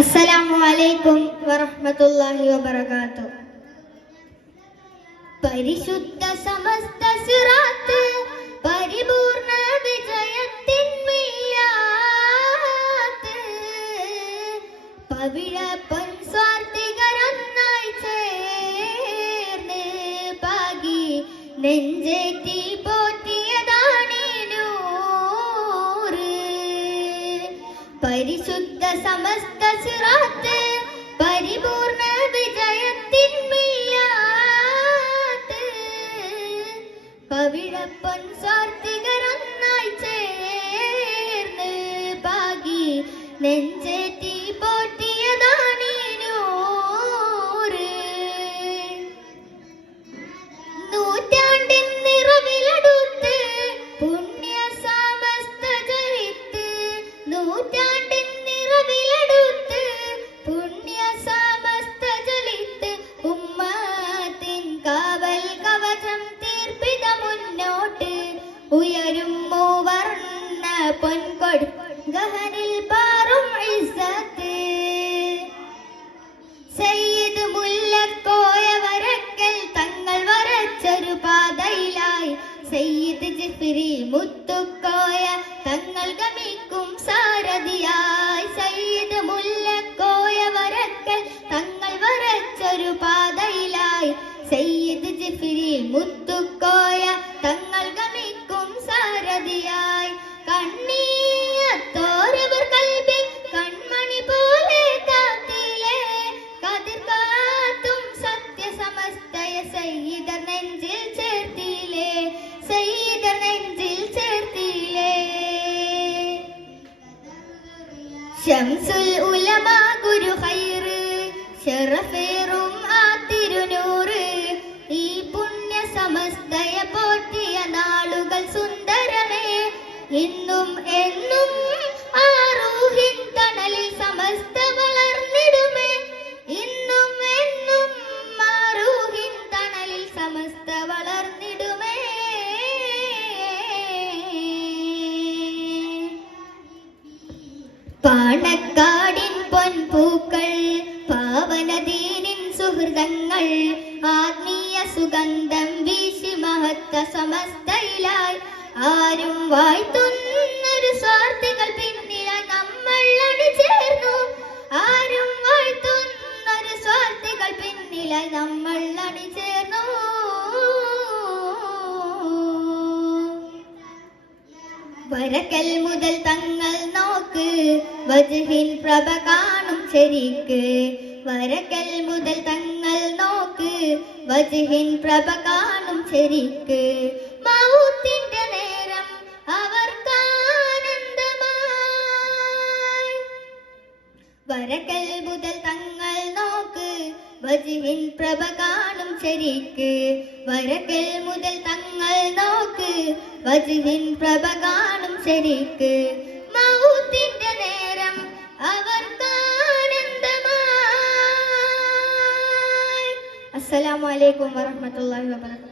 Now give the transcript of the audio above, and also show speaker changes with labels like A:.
A: അസ്സലാമു അലൈക്കും വറഹ്മത്തുള്ളാഹി വബറകാത്തു പരിശുദ്ധ സമസ്ത സിറാത്ത് പരിപൂർണ വിജയത്തിൻ മില്ലാത്ത് പവിഴ പൊൻ സ്വാർത്ഥികരൊന്നായി ചേർന്ന് പാകി നെഞ്ചേറ്റി പോറ്റിയതാണീ പരിശുദ്ധ സമസ്ത സിറാത്ത് പരിപൂർണ വിജയത്തിൻ മില്ലാത്ത്. സ്വാർത്ഥികരൊന്നായി ചേർന്ന് പാകി നെഞ്ചേറ്റി പോറ്റിയതാണീ നൂറ് നൂറ്റാണ്ടിൻ നിറവിലടുത്ത് ഉയരും മൂവർണ പൊൻകൊടി ഗഹനിൽ പാറും ഇസ്സത്ത്. സയ്യിദ് മുല്ലക്കോയ വരക്കൽ തങ്ങൾ വരച്ചൊരു പാതയിലായി. സയ്യിദ് ജിഫിരി മുത്തുക്കോയ തങ്ങൾ ഗമിക്കും സയ്യിദ് ജിഫിരി മുത്തുക്കോയ തങ്ങൾ ഗമിക്കും സാരഥിയായി. കണ്ണീയത്തോരവർ കൽബിൽ കൺമണി പോലെ കാത്തിലേ. കതിർ കാത്തും സത്യസമസ്തയ സയ്യിദർ നെഞ്ചിൽ ചേർത്തിലേ. സയ്യിദർ നെഞ്ചിൽ ചേർത്തിലേ. ശംസുൽ ഉലമ ഗുരു ഹൈറ് ഷറഫേറും ഇന്നും എന്നും ആ റൂഹിൻ തണലിൽ സമസ്ത വളർന്നിടുമേ. ഇന്നും എന്നും ആ റൂഹിൻ തണലിൽ സമസ്ത വളർന്നിടുമേ. പാണക്കാടിൻ പൊൻപൂക്കൾ പാവനദീനിൻ സുഹൃതങ്ങൾ ആത്മീയ സുഗന്ധം വീശി മഹത്വ സമസ്തയിലായി ആരും വാഴ്ത്തുന്നൊരു പിന്നിലായി നമ്മൾ അണിചേർന്നു. വരക്കൽ മുതൽ തങ്ങൾ നോക്ക് വജുഹിൻ പ്രഭ കാണും ശരിക്ക്. വരക്കൽ മുതൽ തങ്ങൾ നോക്ക് വജുഹിൻ പ്രഭ കാണും ശരിക്ക്. മൗത്തിന്റെ നേരം അവർക്കാനന്ദമായി. വരക്കൽ വജുവിൻ പ്രഭ കാണും ശരിക്ക്. വരക്കൽ മുതൽ തങ്ങൾ നോക്ക് വജുവിൻ പ്രഭ കാണും ശരിക്ക്. മൗത്തിന്റെ നേരം അവർക്കാനന്ദമായി അസ്സലാമു അലൈക്കും വറഹ്മത്തുള്ളാഹി വബറകാതുഹു